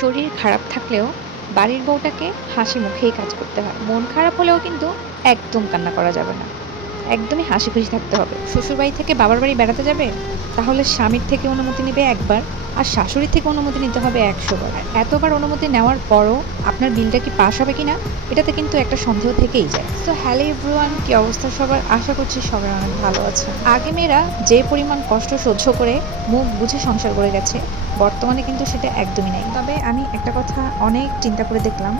শরীর খারাপ থাকলেও বাড়ির বউটাকে হাসি মুখেই কাজ করতে হয়। মন খারাপ হলেও কিন্তু একদম কান্না করা যাবে না। একদমই হাসি খুশি থাকতে হবে। শ্বশুরবাড়ি থেকে বাবার বাড়ি বেড়াতে যাবে? তাহলে স্বামীর থেকে অনুমতি নিবে একবার, আর শাশুড়ির থেকে অনুমতি নিতে হবে ১০০ বার। আর এতবার অনুমতি নেওয়ার পরও আপনার বিলটা কি পাস হবে কিনা এটাতে কিন্তু একটা সন্দেহ থেকেই যায়। সো হ্যালো এভরিওয়ান, কি অবস্থা সবার? আশা করছি সবাই অনেক ভালো আছে। আগে মেয়েরা যে পরিমাণ কষ্ট সহ্য করে মুখ বুঝে সংসার করে গেছে, বর্তমানে কিন্তু সেটা একদমই নেই। তবে আমি একটা কথা অনেক চিন্তা করে দেখলাম,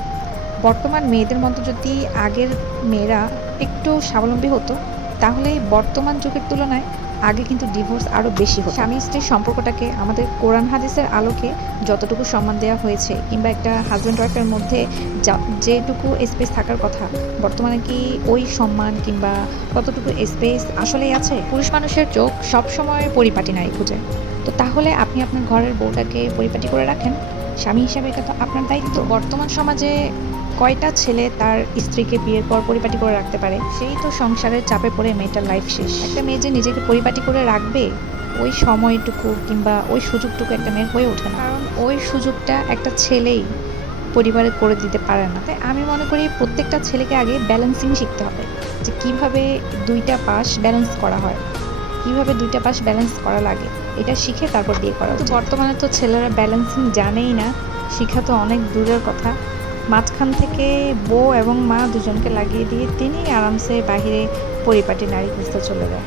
বর্তমান মেয়েদের মতো যদি আগের মেয়েরা একটু স্বাবলম্বী হতো, তাহলে বর্তমান যুগের তুলনায় আগে কিন্তু ডিভোর্স আরও বেশি হতো। স্বামী স্ত্রীর সম্পর্কটাকে আমাদের কোরআন হাদিসের আলোকে যতটুকু সম্মান দেওয়া হয়েছে, কিংবা একটা হাজব্যান্ড ওয়াইফের মধ্যে যেটুকু স্পেস থাকার কথা, বর্তমানে কি ওই সম্মান কিংবা কতটুকু স্পেস আসলেই আছে? পুরুষ মানুষের চোখ সবসময় পরিপাটি নারী খুঁজে। তো তাহলে আপনি আপনার ঘরের বউটাকে পরিপাটি করে রাখেন। স্বামী হিসাবে এটা তো আপনার দায়িত্ব। বর্তমান সমাজে কয়টা ছেলে তার স্ত্রীকে বিয়ের পর পরিপাটি করে রাখতে পারে? সেই তো সংসারের চাপে পড়ে মেয়েটার লাইফ শেষ। একটা মেয়ে যে নিজেকে পরিপাটি করে রাখবে, ওই সময়টুকু কিংবা ওই সুযোগটুকু একটা মেয়ের হয়ে ওঠে না। কারণ ওই সুযোগটা একটা ছেলেই পরিবারে করে দিতে পারে না। তাই আমি মনে করি প্রত্যেকটা ছেলেকে আগে ব্যালেন্সিং শিখতে হবে, যে কিভাবে দুইটা পাশ ব্যালেন্স করা হয়, কিভাবে দুইটা পাশ ব্যালেন্স করা লাগে, এটা শিখে তারপর বিয়ে করা উচিত। বর্তমানে তো ছেলেরা ব্যালেন্সিং জানেই না, শিখা তো অনেক দূরের কথা। মাঝখান থেকে বউ এবং মা দুজনকে লাগিয়ে দিয়ে তিনি আরামসে বাহিরে পরিপাটি নারী খুঁজতে চলে যায়।